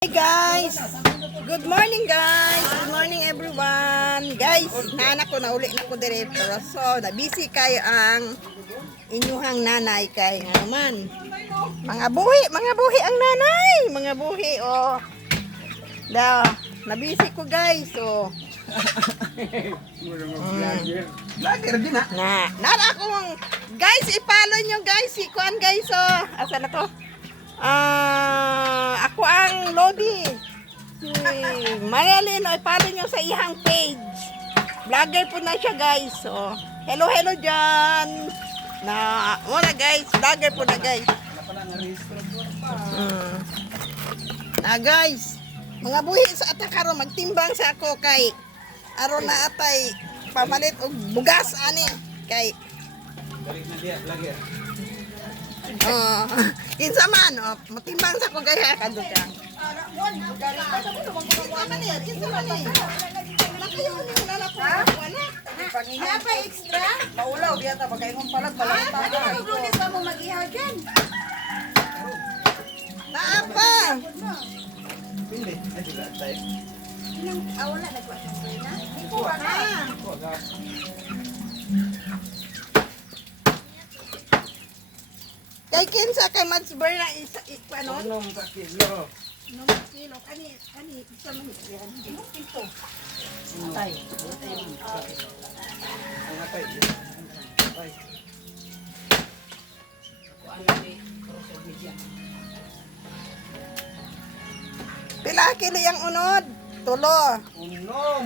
Hey guys! Good morning guys! Good morning everyone! Guys, naanak ko na uli na ko direktor. So, na-busy kayo ang inyuhang nanay kay nga naman. Mga buhi ang nanay! Mga buhi, oh. Na-busy ko guys, oh. Vlogger din ha? Nara akong, guys, i-follow nyo guys, si Kuan guys, oh. Asa na to? Ako ang Lodi. Si Marilyn, o follow nyo sa ihang page. Vlogger po na siya guys. So, hello dyan. Wala guys, vlogger po na guys. Guys, mga buhi sa atakaro, magtimbang sa ako kay aron na atay pamalit og bugas ani kay kinsa man, matimbang sa ko gaya kadto ka. Apa extra? Maulaw, diya ta pagkaingon palag, malang tayo. Ano lunes pa mo mag-ihaw dyan? Naapa. Pindi, ito ka tayo. Wala, nagwa siyang na? Kay kinsa kay Madsber na isa ano? Anong kakilo? No kilo kani isa man yan. Ito. Tay. Ang atay. Tay. Pila kilo yang unod? Tulo. Unom.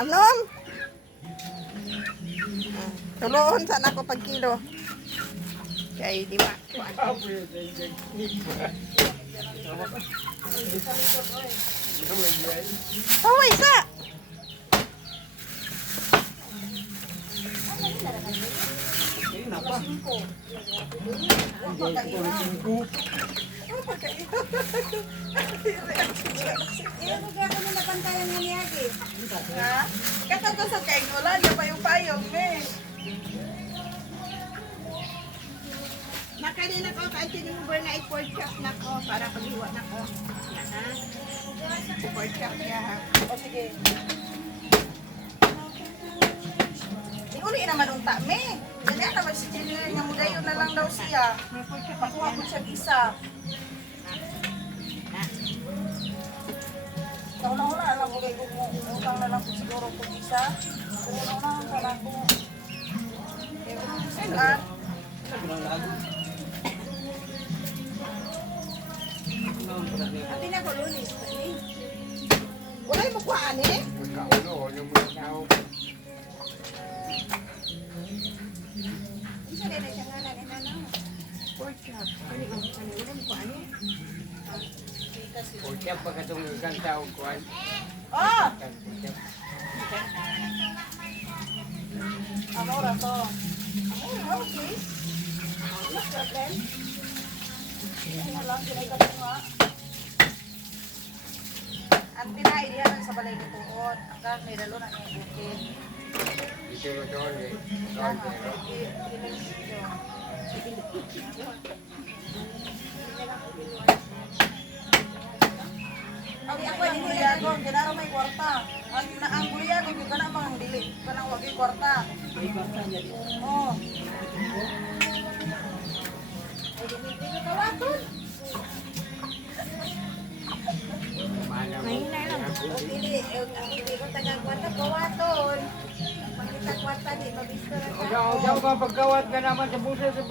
Anom? Tulohon sana ako pag kilo. Kay di ba? Oh, isa. Ini apa? Ano na pantayan nga niya, Ha? Katato sa kay wala niya payong-payong eh. Nakanina ko kantin mo ba na i-pork chop na ko para paghiwa na ko. Yan ha. I-pork chop niya ha. O sige. Uli naman ang tame. Ganyan naman si Jenny nga mudayon na lang daw siya. Makuha ko siya isa. Nauna-una alam ko kay utang na lang po siguro kung isa. Pero nauna ka lang po. Sila. Sabi na ko lunes. Wala yung makuhaan eh. Isa rin na siya nga na nana. Pork chop. Wala yung makuhaan eh. Ucap pagkatunggan tao kuan. Oh! Ano oras to? Oh, okay. No problem. Ano lang, kinaikat ko nga. Ang tinay diyan sa balay ng tuod. Ang karne dalo na ng bukid. Ito lo doon eh. Ang ako ni Guliagon, kinaro may kwarta. Ang Guliagon yung kana mang dili, kanang wagi kwarta. May kwarta niya dito. Oh. Mahina lang. Hindi ko taga-kwata kawaton. Pagkita kwata, di mabisto na Ugaw ka pagkawat ka naman sa busa sa